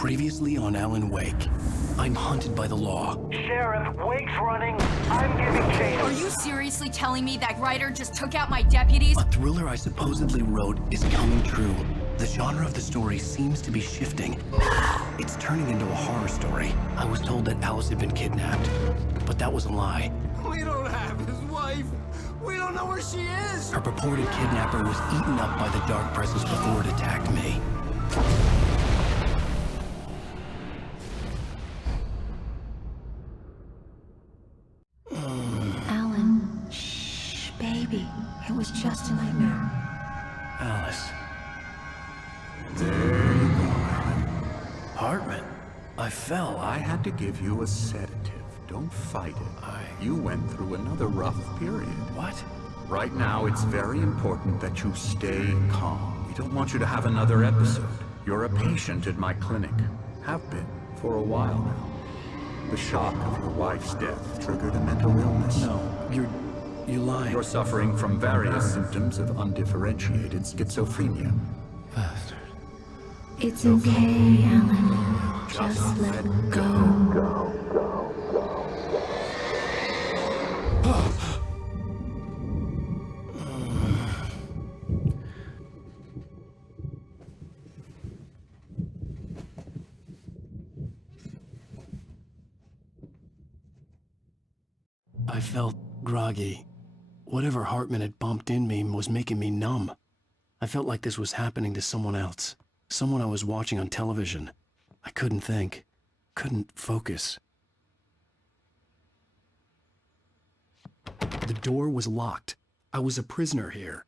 Previously on Alan Wake. I'm hunted by the law. Sheriff, Wake's running. I'm giving chase. Are you seriously telling me that writer just took out my deputies? A thriller I supposedly wrote is coming true. The genre of the story seems to be shifting. It's turning into a horror story. I was told that Alice had been kidnapped, but that was a lie. We don't have his wife. We don't know where she is. Her purported kidnapper was eaten up by the dark presence before it attacked me. Alan, shh, baby. It was just a nightmare. Alice. There you go, Alan. Hartman. I fell. I had to give you a sedative. Don't fight it. You went through another rough period. What? Right now, it's very important that you stay calm. We don't want you to have another episode. You're a patient at my clinic. Have been for a while now. The shock of your wife's death triggered a mental illness. No, you're lying. You're suffering from various symptoms of undifferentiated schizophrenia. Bastard. It's okay, Alan. Just let go. I felt groggy. Whatever Hartman had bumped in me was making me numb. I felt like this was happening to someone else. Someone I was watching on television. I couldn't think. Couldn't focus. The door was locked. I was a prisoner here.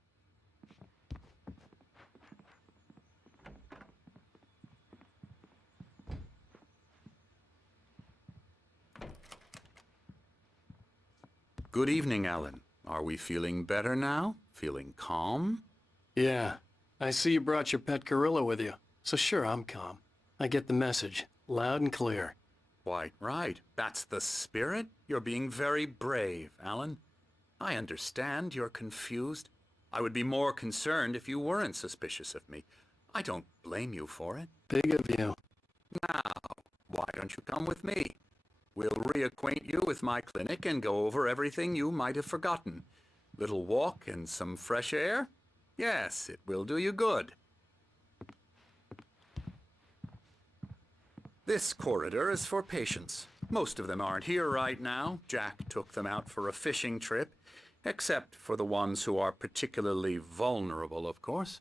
Good evening, Alan. Are we feeling better now? Feeling calm? Yeah. I see you brought your pet gorilla with you. So sure, I'm calm. I get the message. Loud and clear. Quite right. That's the spirit. You're being very brave, Alan. I understand you're confused. I would be more concerned if you weren't suspicious of me. I don't blame you for it. Big of you. Now, why don't you come with me? We'll reacquaint you with my clinic and go over everything you might have forgotten. Little walk and some fresh air? Yes, it will do you good. This corridor is for patients. Most of them aren't here right now. Jack took them out for a fishing trip, except for the ones who are particularly vulnerable, of course.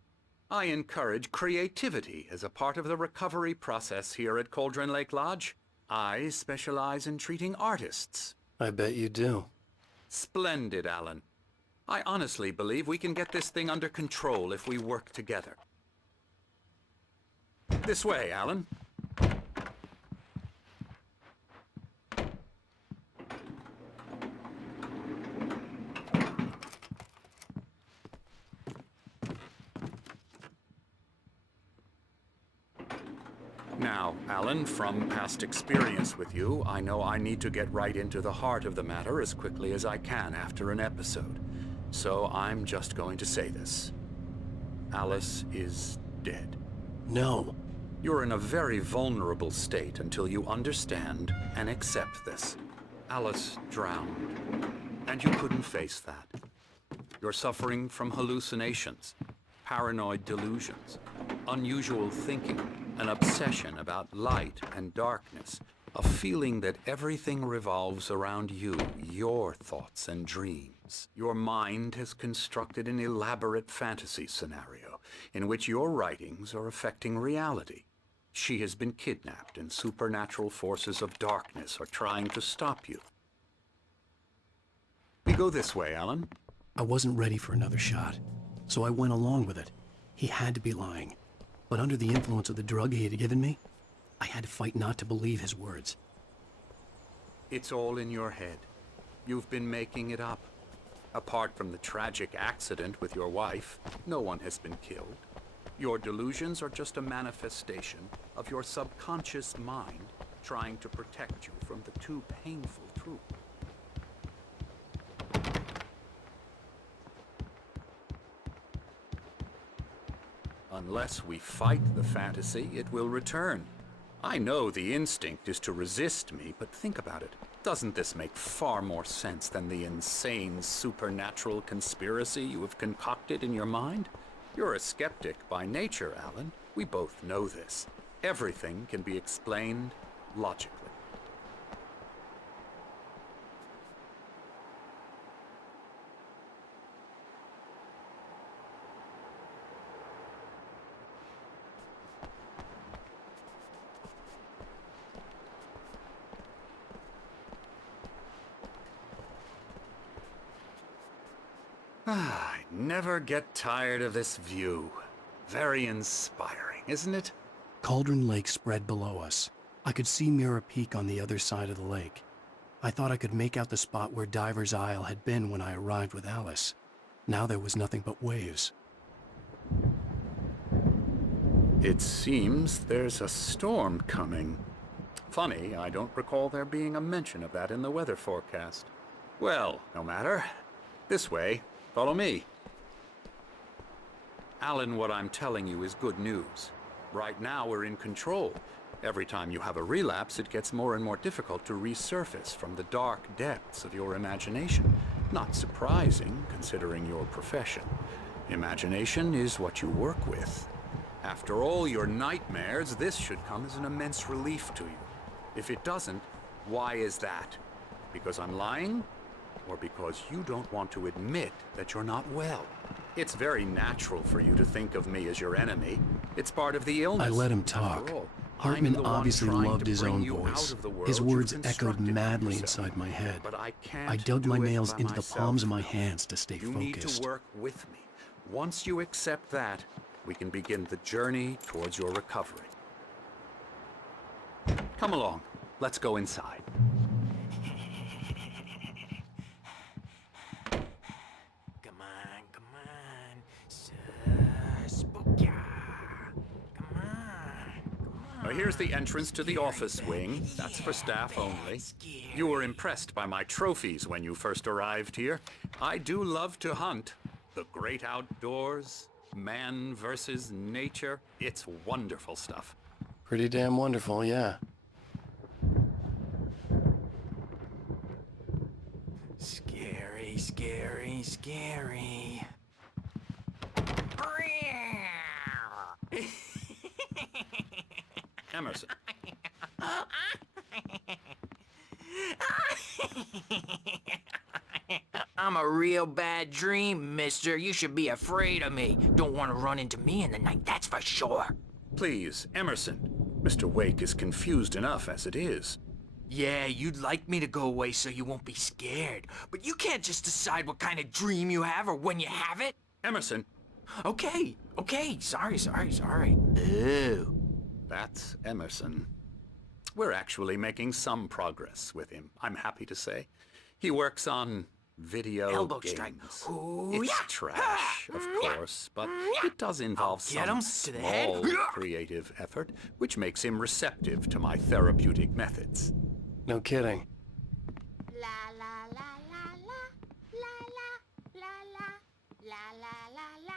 I encourage creativity as a part of the recovery process here at Cauldron Lake Lodge. I specialize in treating artists. I bet you do. Splendid, Alan. I honestly believe we can get this thing under control if we work together. This way, Alan. Now, Alan, from past experience with you, I know I need to get right into the heart of the matter as quickly as I can after an episode. So I'm just going to say this. Alice is dead. No. You're in a very vulnerable state until you understand and accept this. Alice drowned, and you couldn't face that. You're suffering from hallucinations, paranoid delusions, unusual thinking, an obsession about light and darkness, a feeling that everything revolves around you, your thoughts and dreams. Your mind has constructed an elaborate fantasy scenario in which your writings are affecting reality. She has been kidnapped and supernatural forces of darkness are trying to stop you. We go this way, Alan. I wasn't ready for another shot, so I went along with it. He had to be lying. But under the influence of the drug he had given me, I had to fight not to believe his words. It's all in your head. You've been making it up. Apart from the tragic accident with your wife, no one has been killed. Your delusions are just a manifestation of your subconscious mind trying to protect you from the too painful truth. Unless we fight the fantasy, it will return. I know the instinct is to resist me, but think about it. Doesn't this make far more sense than the insane supernatural conspiracy you have concocted in your mind? You're a skeptic by nature, Alan. We both know this. Everything can be explained logically. I never get tired of this view. Very inspiring, isn't it? Cauldron Lake spread below us. I could see Mirror Peak on the other side of the lake. I thought I could make out the spot where Diver's Isle had been when I arrived with Alice. Now there was nothing but waves. It seems there's a storm coming. Funny, I don't recall there being a mention of that in the weather forecast. Well, no matter. This way. Follow me. Alan, what I'm telling you is good news. Right now we're in control. Every time you have a relapse, it gets more and more difficult to resurface from the dark depths of your imagination. Not surprising, considering your profession. Imagination is what you work with. After all your nightmares, this should come as an immense relief to you. If it doesn't, why is that? Because I'm lying? Or because you don't want to admit that you're not well? It's very natural for you to think of me as your enemy. It's part of the illness. I let him talk. Hartman obviously loved his own voice. His words echoed madly inside my head. But I dug my nails into the palms of my hands to stay focused. You need to work with me. Once you accept that, we can begin the journey towards your recovery. Come along. Let's go inside. Here's the entrance to the office wing. That's for staff only. You were impressed by my trophies when you first arrived here. I do love to hunt. The great outdoors, man versus nature. It's wonderful stuff. Pretty damn wonderful, yeah. Scary, scary, scary. Emerson. I'm a real bad dream, mister. You should be afraid of me. Don't want to run into me in the night, that's for sure. Please, Emerson. Mr. Wake is confused enough as it is. Yeah, you'd like me to go away so you won't be scared. But you can't just decide what kind of dream you have or when you have it. Emerson. Okay. Sorry. Ooh. That's Emerson. We're actually making some progress with him, I'm happy to say. He works on video Elbow games. strike. Ooh, It's yeah. trash, of course, but it does involve Get him some to the head. small creative effort, which makes him receptive to my therapeutic methods. No kidding. La la la la la la la la la la la la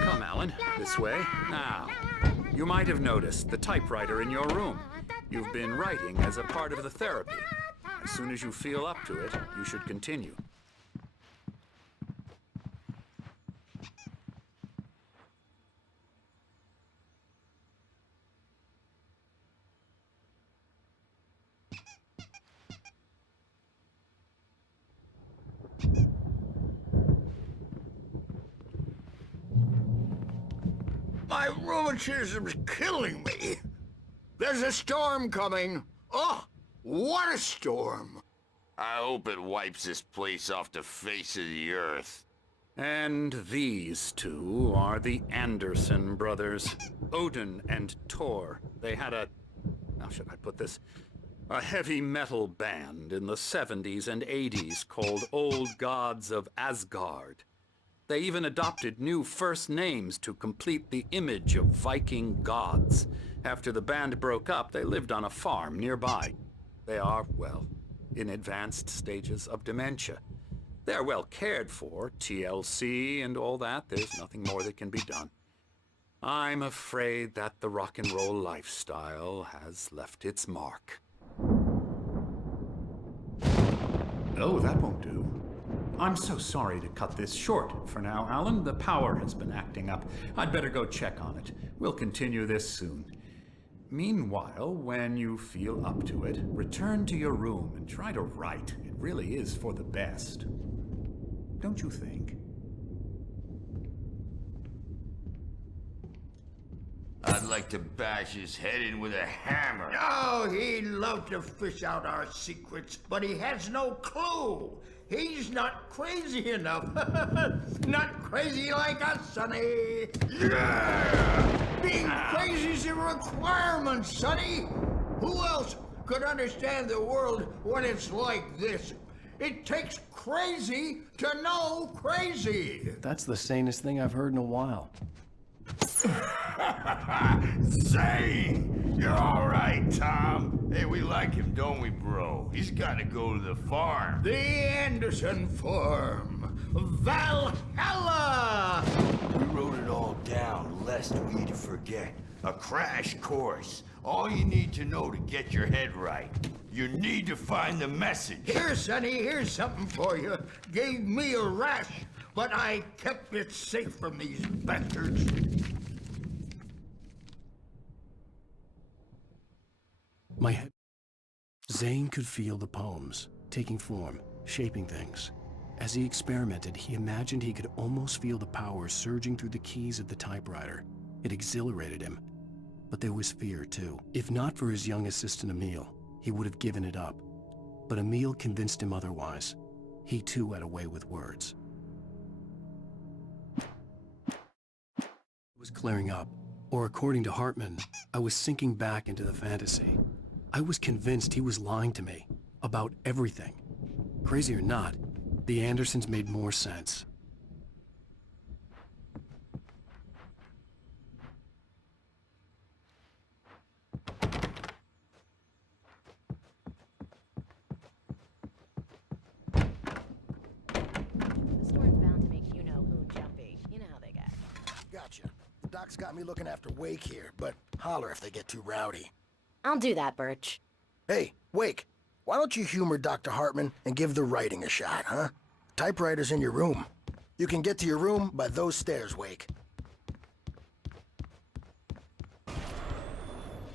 Come, Alan, this way. Now, you might have noticed the typewriter in your room. You've been writing as a part of the therapy. As soon as you feel up to it, you should continue. My rheumatism's killing me. There's a storm coming. Oh, what a storm. I hope it wipes this place off the face of the earth. And these two are the Anderson brothers, Odin and Thor. They had how should I put this? A heavy metal band in the 70s and 80s called Old Gods of Asgard. They even adopted new first names to complete the image of Viking gods. After the band broke up, they lived on a farm nearby. They are, well, in advanced stages of dementia. They're well cared for, TLC and all that. There's nothing more that can be done. I'm afraid that the rock and roll lifestyle has left its mark. Oh, that won't do. I'm so sorry to cut this short for now, Alan. The power has been acting up. I'd better go check on it. We'll continue this soon. Meanwhile, when you feel up to it, return to your room and try to write. It really is for the best. Don't you think? I'd like to bash his head in with a hammer. Oh, he'd love to fish out our secrets, but he has no clue. He's not crazy enough. Not crazy like us, Sonny. Yeah! Being crazy's a requirement, Sonny. Who else could understand the world when it's like this? It takes crazy to know crazy. That's the sanest thing I've heard in a while. Say, you're all right, Tom. Hey, we like him, don't we, bro? He's got to go to the farm. The Anderson Farm. Valhalla! We wrote it all down, lest we'd forget. A crash course. All you need to know to get your head right. You need to find the message. Here, Sonny, here's something for you. Gave me a rash, but I kept it safe from these bastards. My head... Zane could feel the poems, taking form, shaping things. As he experimented, he imagined he could almost feel the power surging through the keys of the typewriter. It exhilarated him. But there was fear, too. If not for his young assistant, Emil, he would have given it up. But Emil convinced him otherwise. He, too, had a way with words. It was clearing up. Or according to Hartman, I was sinking back into the fantasy. I was convinced he was lying to me. About everything. Crazy or not, the Andersons made more sense. The storm's bound to make you-know-who jumpy. You know how they get. Gotcha. The doc's got me looking after Wake here, but holler if they get too rowdy. I'll do that, Birch. Hey, Wake, why don't you humor Dr. Hartman and give the writing a shot, huh? Typewriter's in your room. You can get to your room by those stairs, Wake.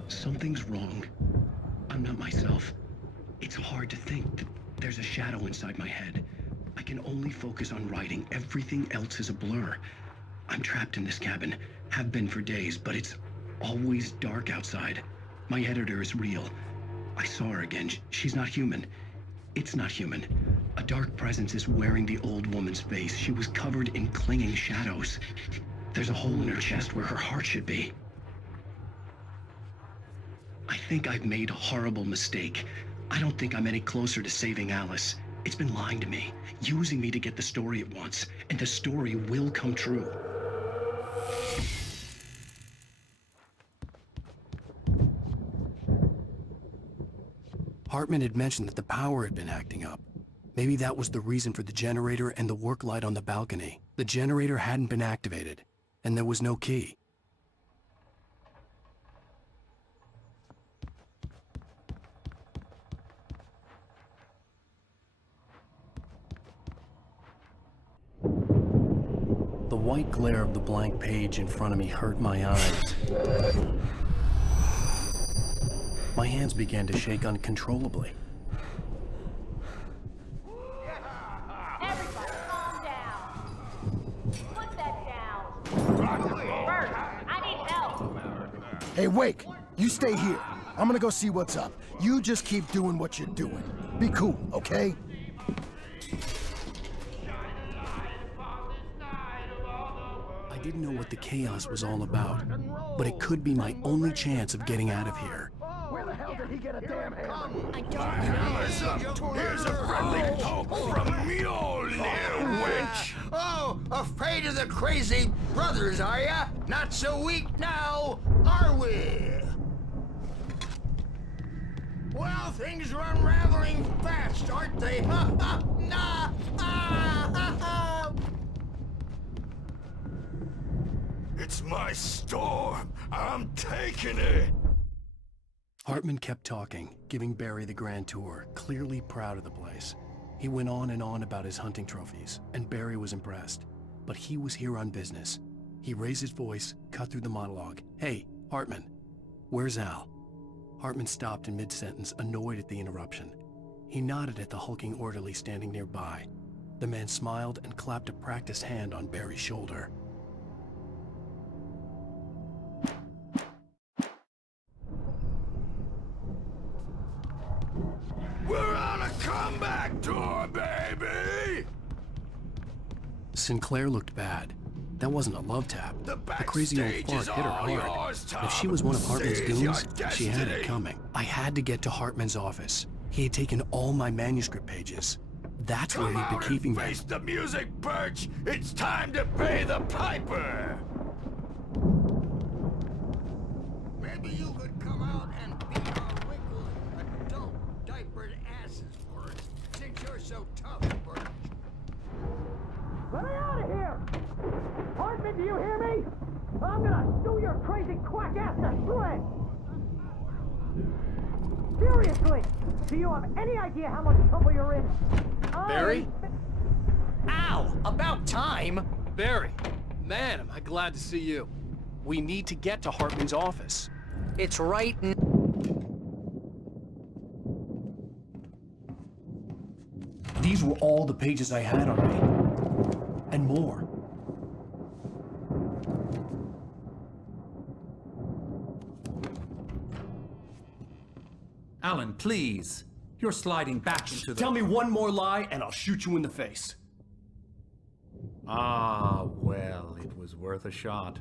Something's wrong. I'm not myself. It's hard to think that there's a shadow inside my head. I can only focus on writing. Everything else is a blur. I'm trapped in this cabin. Have been for days, but it's always dark outside. My editor is real. I saw her again. She's not human. It's not human. A dark presence is wearing the old woman's face. She was covered in clinging shadows. There's a hole in her chest where her heart should be. I think I've made a horrible mistake. I don't think I'm any closer to saving Alice. It's been lying to me, using me to get the story it wants, and the story will come true. Hartman had mentioned that the power had been acting up. Maybe that was the reason for the generator and the work light on the balcony. The generator hadn't been activated, and there was no key. The white glare of the blank page in front of me hurt my eyes. My hands began to shake uncontrollably. Everybody, calm down. Put that down. Bert, I need help. Hey, Wake, you stay here. I'm gonna go see what's up. You just keep doing what you're doing. Be cool, okay? I didn't know what the chaos was all about, but it could be my only chance of getting out of here. Where the hell did he get a damn hammer? I don't know. Here's a friendly poke from Mjolnir, wench. Oh, afraid of the crazy brothers, are ya? Not so weak now, are we? Well, things are unraveling fast, aren't they? Nah! Ah! It's my storm. I'm taking it. Hartman kept talking, giving Barry the grand tour, clearly proud of the place. He went on and on about his hunting trophies, and Barry was impressed. But he was here on business. He raised his voice, cut through the monologue. Hey, Hartman, where's Al? Hartman stopped in mid-sentence, annoyed at the interruption. He nodded at the hulking orderly standing nearby. The man smiled and clapped a practiced hand on Barry's shoulder. We're on a comeback tour, baby! Sinclair looked bad. That wasn't a love tap. The crazy old fart hit her hard. If she was one of Hartman's goons, she had it coming. I had to get to Hartman's office. He had taken all my manuscript pages. That's where he'd been keeping them. Face the music, Birch! It's time to pay the piper! Maybe you could come out and beat our wrinkled, adult, diapered asses for us, since you're so tough, Birch. Let me out of here! Hartman, do you hear me? I'm gonna sue your crazy quack ass to shreds! Seriously! Do you have any idea how much trouble you're in? Barry? Ow! About time! Barry! Man, am I glad to see you. We need to get to Hartman's office. It's right n- These were all the pages I had on me. And more. Alan, please. You're sliding back into the... Tell me one more lie and I'll shoot you in the face. Ah, well, it was worth a shot.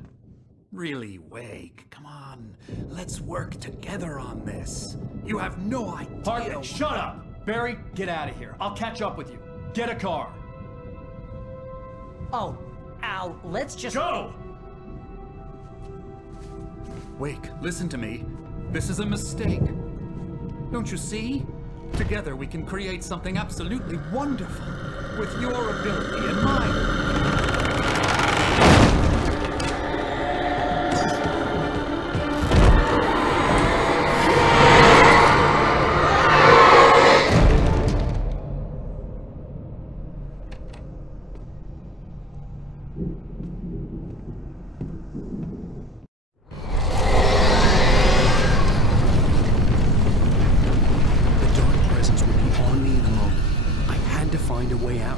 Really, Wake, come on. Let's work together on this. You have no idea... Hartman, shut up! Barry, get out of here. I'll catch up with you. Get a car. Oh, Al, let's just... Go! Wake, listen to me. This is a mistake. Don't you see? Together we can create something absolutely wonderful. With your ability and mine. Find a way out.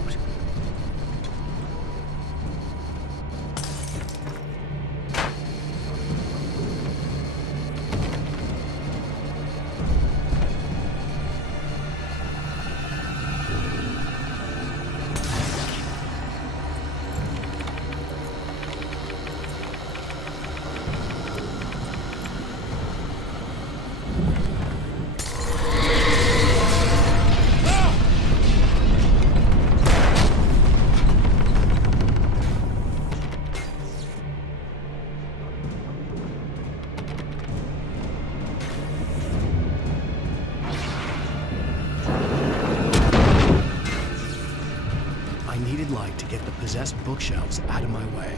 To get the possessed bookshelves out of my way.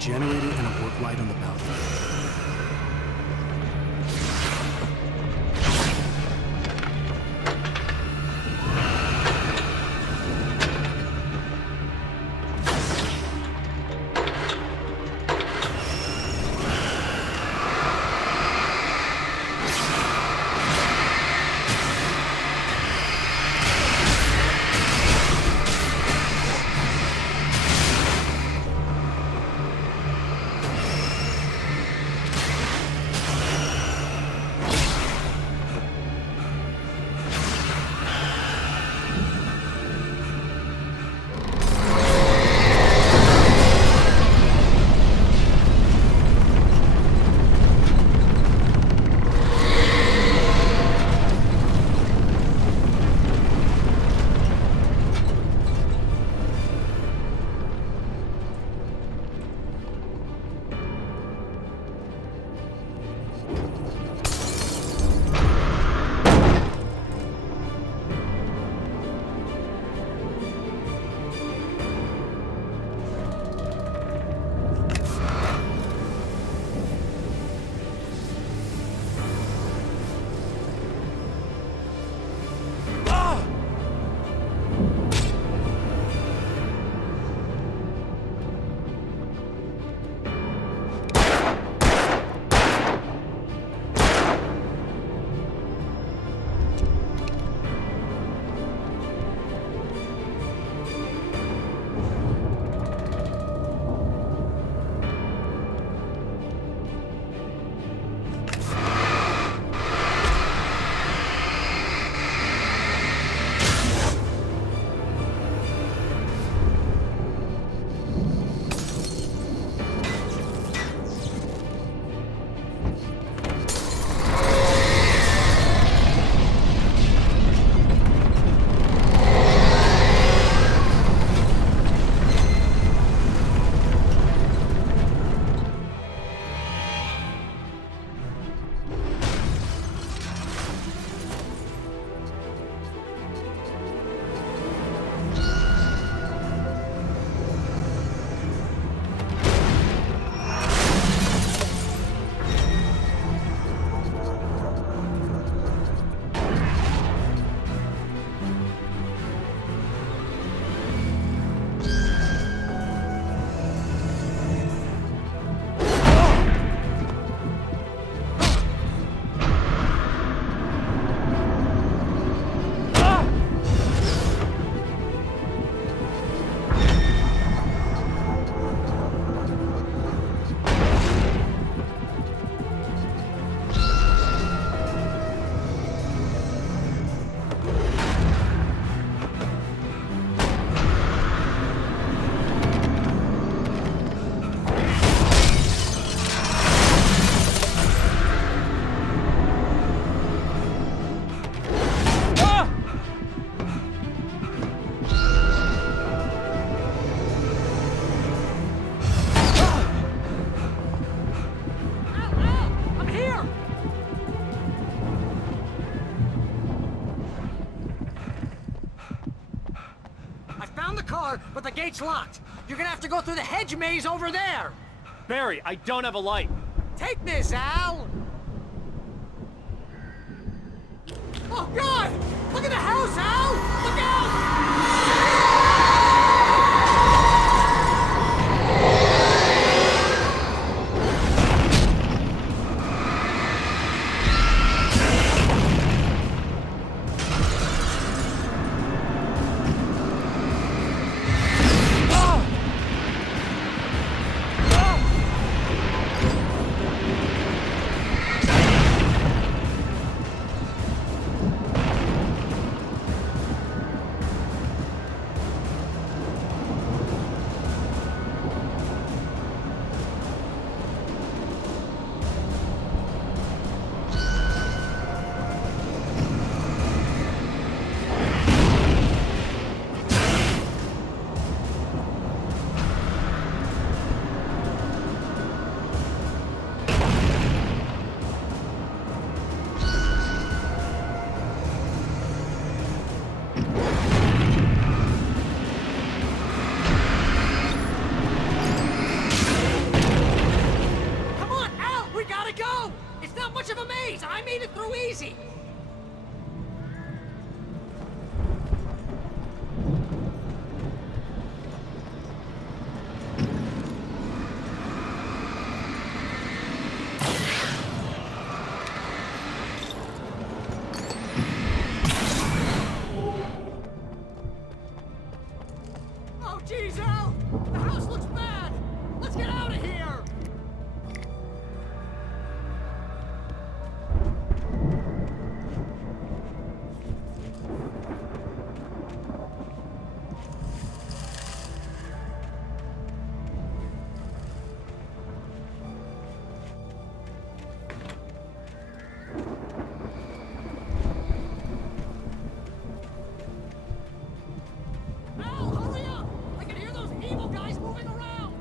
generator and a work light on the balcony. But the gate's locked. You're gonna have to go through the hedge maze over there. Barry, I don't have a light. Take this, Al. Oh, God! Look at the house, Al! Look out! much of a maze? I made it through easy! Oh, geez, Al! The house looks bad! Let's get out of here! Al, hurry up! I can hear those evil guys moving around!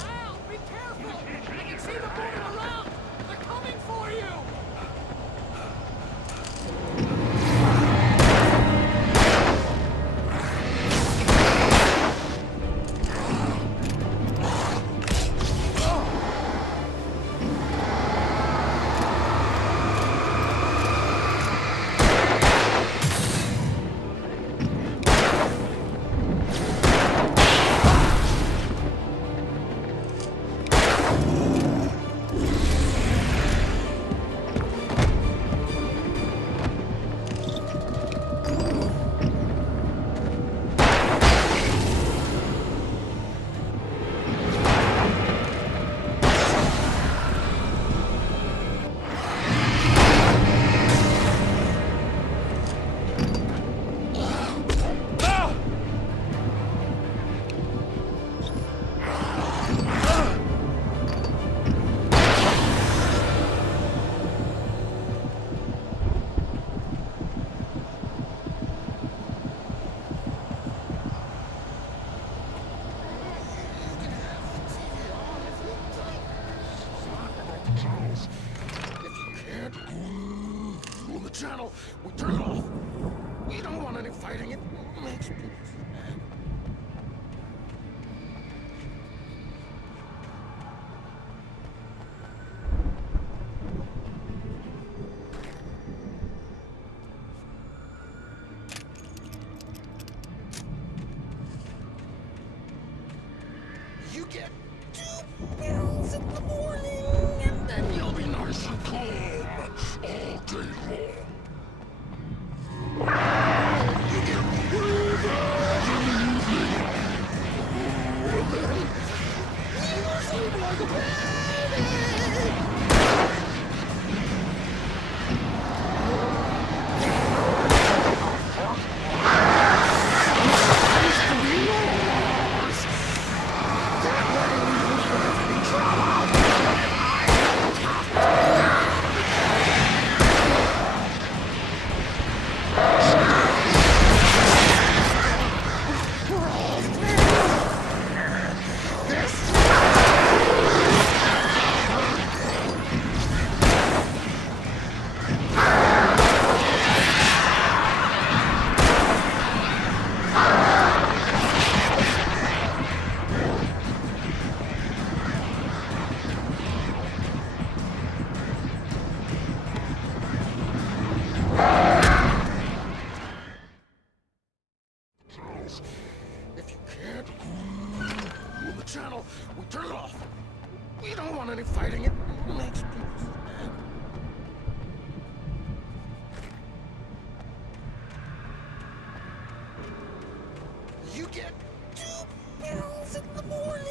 Al, be careful! I can see them moving around! They're coming for you! Move the channel. We turn it off. We don't want any fighting. It makes people mad. You get 2 pills in the morning, and then you'll be nice and calm all day long. You get 3 pills in the evening, and then you sleep like a baby. If you can't move the channel, we turn it off. We don't want any fighting. It makes people mad. get 2 pills in the morning,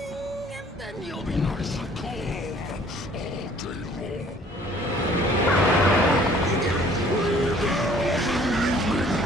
and then you'll be nice and calm all day long. You get 3 pills in the evening.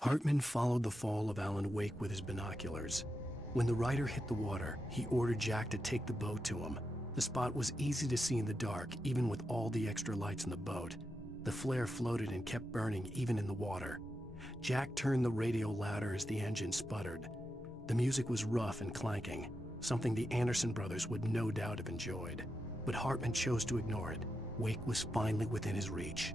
Hartman followed the fall of Alan Wake with his binoculars. When the rider hit the water, he ordered Jack to take the boat to him. The spot was easy to see in the dark, even with all the extra lights in the boat. The flare floated and kept burning even in the water. Jack turned the radio louder as the engine sputtered. The music was rough and clanking, something the Anderson brothers would no doubt have enjoyed. But Hartman chose to ignore it. Wake was finally within his reach.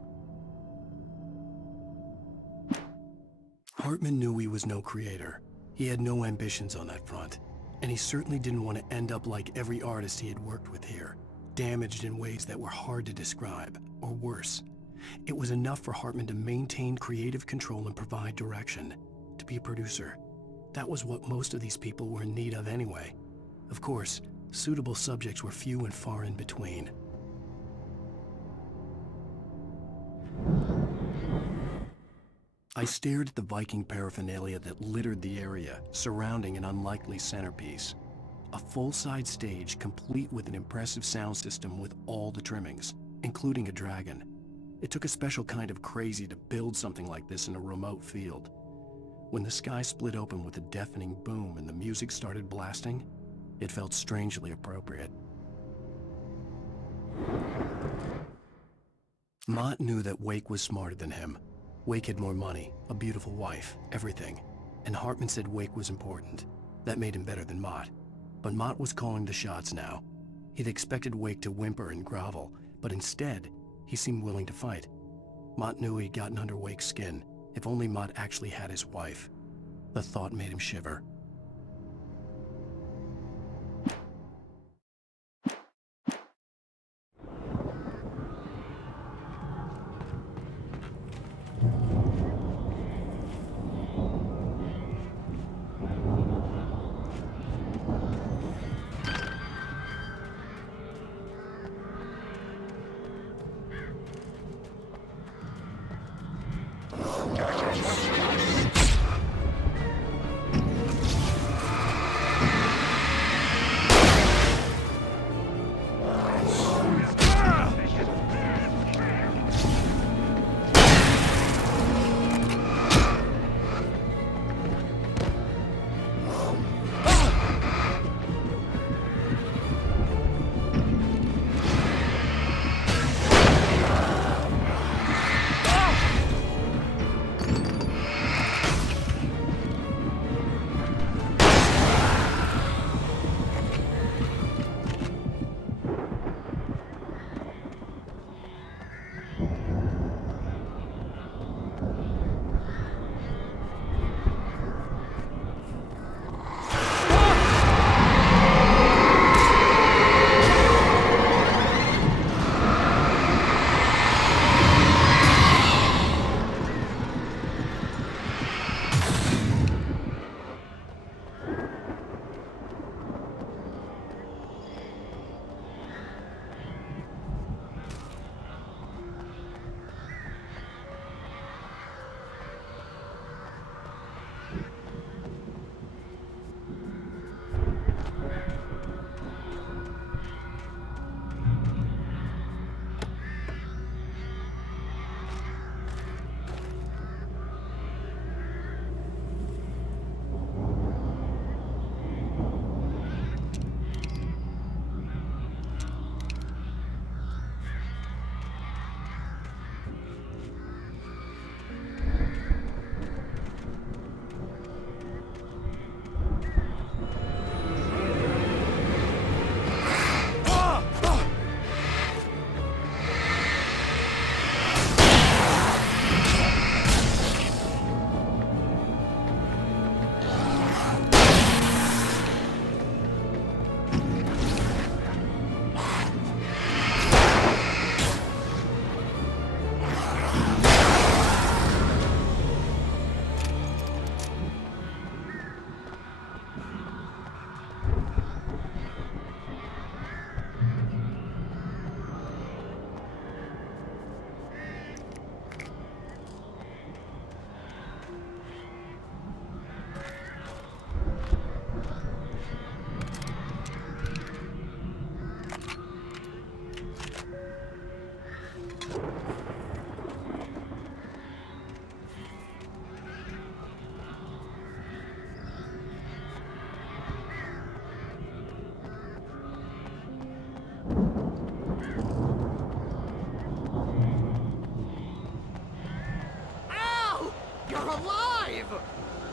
Hartman knew he was no creator. He had no ambitions on that front, and he certainly didn't want to end up like every artist he had worked with here, damaged in ways that were hard to describe, or worse. It was enough for Hartman to maintain creative control and provide direction, to be a producer. That was what most of these people were in need of anyway. Of course, suitable subjects were few and far in between. I stared at the Viking paraphernalia that littered the area, surrounding an unlikely centerpiece. A full-size stage complete with an impressive sound system with all the trimmings, including a dragon. It took a special kind of crazy to build something like this in a remote field. When the sky split open with a deafening boom and the music started blasting, it felt strangely appropriate. Mott knew that Wake was smarter than him. Wake had more money, a beautiful wife, everything. And Hartman said Wake was important. That made him better than Mott. But Mott was calling the shots now. He'd expected Wake to whimper and grovel, but instead, he seemed willing to fight. Mott knew he'd gotten under Wake's skin. If only Mott actually had his wife. The thought made him shiver.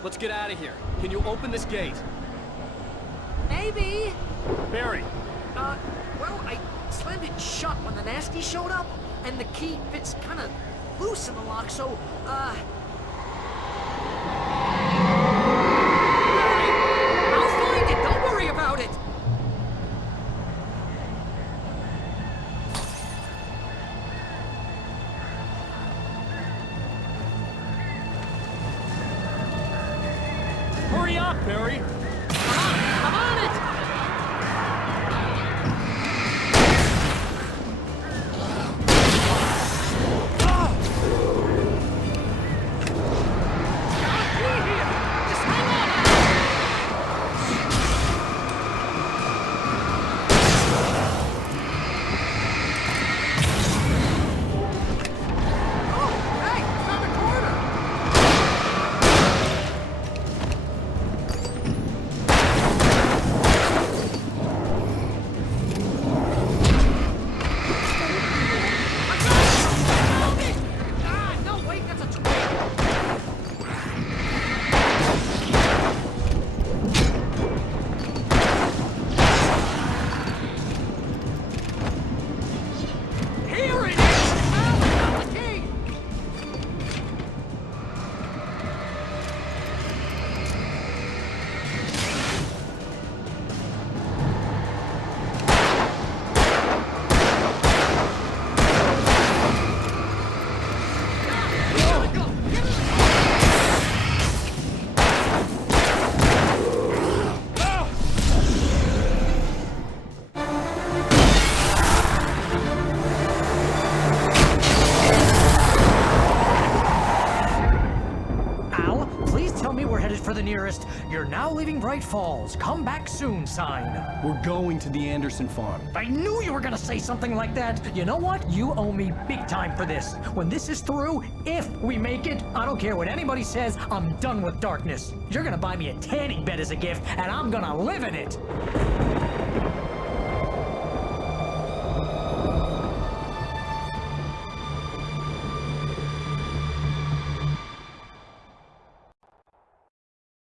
let's get out of here. Can you open this gate? Maybe. Barry! Well, I slammed it shut when the nasty showed up, and the key fits kind of loose in the lock, so, Barry, I'll find it, don't worry about it! Hurry up, Barry! I'm on it! For the nearest, you're now leaving Bright Falls. Come back soon sign. We're going to the Anderson farm. I knew you were gonna say something like that. You know what? You owe me big time for this. When this is through, if we make it, I don't care what anybody says, I'm done with darkness. You're gonna buy me a tanning bed as a gift, and I'm gonna live in it.